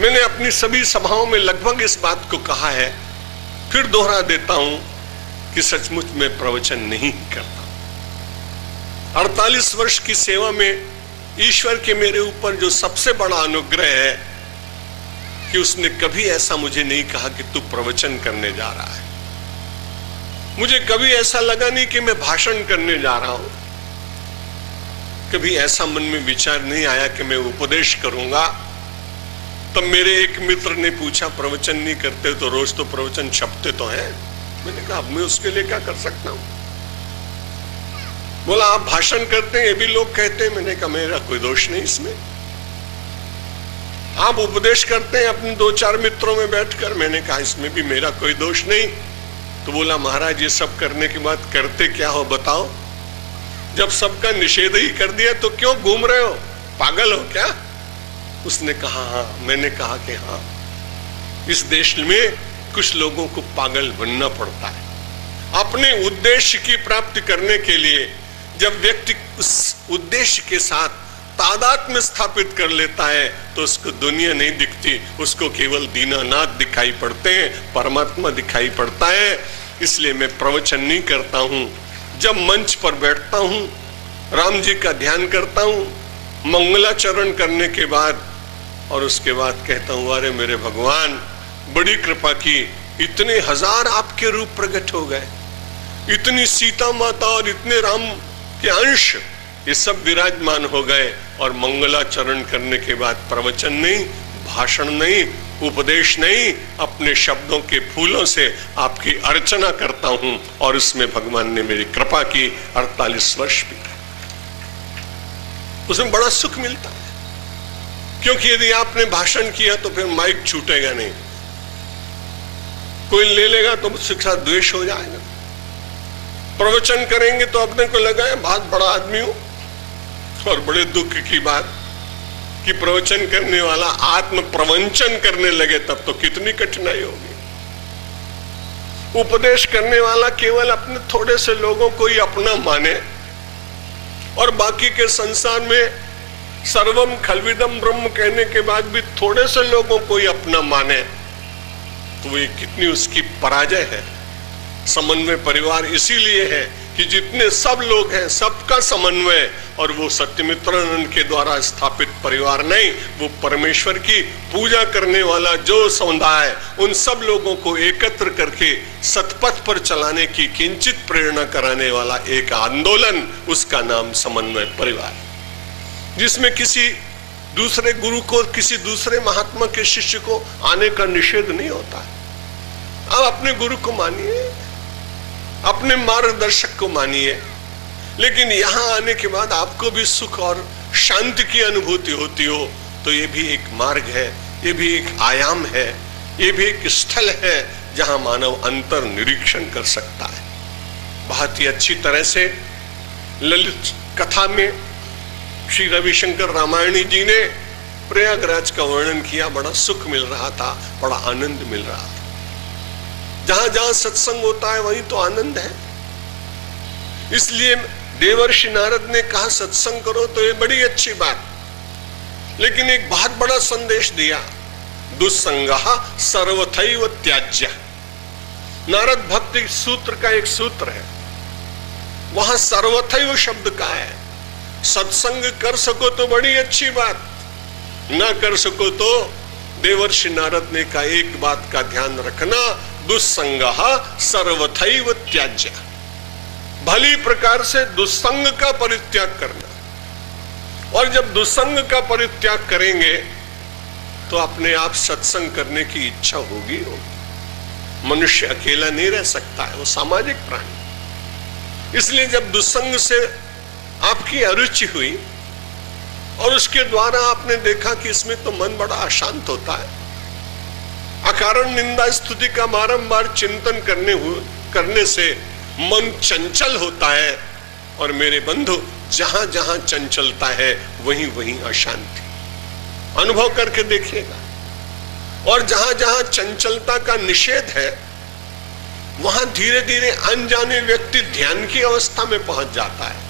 मैंने अपनी सभी सभाओं में लगभग इस बात को कहा है, फिर दोहरा देता हूं कि सचमुच में प्रवचन नहीं करता। 48 वर्ष की सेवा में ईश्वर के मेरे ऊपर जो सबसे बड़ा अनुग्रह है कि उसने कभी ऐसा मुझे नहीं कहा कि तू प्रवचन करने जा रहा है। मुझे कभी ऐसा लगा नहीं कि मैं भाषण करने जा रहा हूं। कभी ऐसा मन में विचार नहीं आया कि मैं उपदेश करूंगा। तब मेरे एक मित्र ने पूछा, प्रवचन नहीं करते तो रोज तो प्रवचन छपते तो हैं। मैंने कहा, अब मैं उसके लिए क्या कर सकता हूं। बोला, आप भाषण करते हैं, ये भी लोग कहते हैं। मैंने कहा, मेरा कोई दोष नहीं इसमें। आप उपदेश करते हैं अपने 2-4 मित्रों में बैठकर। मैंने कहा, इसमें भी मेरा कोई दोष नहीं। तो बोला, महाराज ये सब करने के बाद करते क्या हो बताओ? जब सबका निषेध ही कर दिया तो क्यों घूम रहे हो, पागल हो क्या? उसने कहा, हाँ। मैंने कहा कि हाँ, इस देश में कुछ लोगों को पागल बनना पड़ता है। अपने उद्देश्य की प्राप्ति करने के लिए जब व्यक्ति उस उद्देश्य के साथ तादात्म्य स्थापित कर लेता है तो उसको दुनिया नहीं दिखती, उसको केवल दीनानाथ दिखाई पड़ते हैं, परमात्मा दिखाई पड़ता है। इसलिए मैं प्रवचन नहीं करता हूं। जब मंच पर बैठता हूं, राम जी का ध्यान करता हूं, मंगलाचरण करने के बाद और उसके बाद कहता हूं, अरे मेरे भगवान, बड़ी कृपा की, इतने हजार आपके रूप प्रकट हो गए, इतनी सीता माता और इतने राम के अंश ये सब विराजमान हो गए, और मंगलाचरण करने के बाद प्रवचन नहीं, भाषण नहीं, उपदेश नहीं, अपने शब्दों के फूलों से आपकी अर्चना करता हूं। और उसमें भगवान ने मेरी कृपा की। 48 वर्ष भी उसमें बड़ा सुख मिलता है, क्योंकि यदि आपने भाषण किया तो फिर माइक छूटेगा नहीं, कोई ले लेगा तो मुझसे साथ द्वेष हो जाएगा। प्रवचन करेंगे तो अपने को लगा है बहुत बड़ा आदमी हूं। और बड़े दुख की बात कि प्रवचन करने वाला आत्म प्रवंचन करने लगे तब तो कितनी कठिनाई होगी। उपदेश करने वाला केवल अपने थोड़े से लोगों को ही अपना माने और बाकी के संसार में सर्वम खलविदम ब्रह्म कहने के बाद भी थोड़े से लोगों को ही अपना माने, तो ये कितनी उसकी पराजय है। समन्वय परिवार इसीलिए है कि जितने सब लोग हैं सबका समन्वय, और वो सत्यमित्रानंद के द्वारा स्थापित परिवार नहीं, वो परमेश्वर की पूजा करने वाला जो समुदाय, उन सब लोगों को एकत्र करके सतपथ पर चलाने की किंचित प्रेरणा कराने वाला एक आंदोलन, उसका नाम समन्वय परिवार, जिसमें किसी दूसरे गुरु को, किसी दूसरे महात्मा के शिष्य को आने का निषेध नहीं होता है। आप अपने गुरु को मानिए, अपने मार्गदर्शक को मानिए, लेकिन यहां आने के बाद आपको भी सुख और शांति की अनुभूति होती हो तो ये भी एक मार्ग है, ये भी एक आयाम है, ये भी एक स्थल है जहां मानव अंतर निरीक्षण कर सकता है। बहुत ही अच्छी तरह से ललित कथा में श्री रविशंकर रामायणी जी ने प्रयागराज का वर्णन किया। बड़ा सुख मिल रहा था, बड़ा आनंद मिल रहा था। जहां जहां सत्संग होता है वहीं तो आनंद है। इसलिए देवर्षि नारद ने कहा सत्संग करो, तो ये बड़ी अच्छी बात, लेकिन एक बहुत बड़ा संदेश दिया, दुस्संगः सर्वथैव त्याज्य। नारद भक्ति सूत्र का एक सूत्र है, वहां सर्वथैव शब्द का है। सत्संग कर सको तो बड़ी अच्छी बात, ना कर सको तो देवर्षि नारद ने कहा एक बात का ध्यान रखना, दुस्संगः सर्वथैव त्याज्य। भली प्रकार से दुस्संग का परित्याग करना, और जब दुस्संग का परित्याग करेंगे तो अपने आप सत्संग करने की इच्छा होगी। मनुष्य अकेला नहीं रह सकता है, वो सामाजिक प्राणी। इसलिए जब दुस्संग से आपकी अरुचि हुई और उसके द्वारा आपने देखा कि इसमें तो मन बड़ा अशांत होता है, अकारण निंदा स्तुति का बारंबार चिंतन करने से मन चंचल होता है, और मेरे बंधु जहां जहां चंचलता है वहीं वहीं अशांति। अनुभव करके देखिएगा। और जहां जहां चंचलता का निषेध है वहां धीरे धीरे अनजाने व्यक्ति ध्यान की अवस्था में पहुंच जाता है।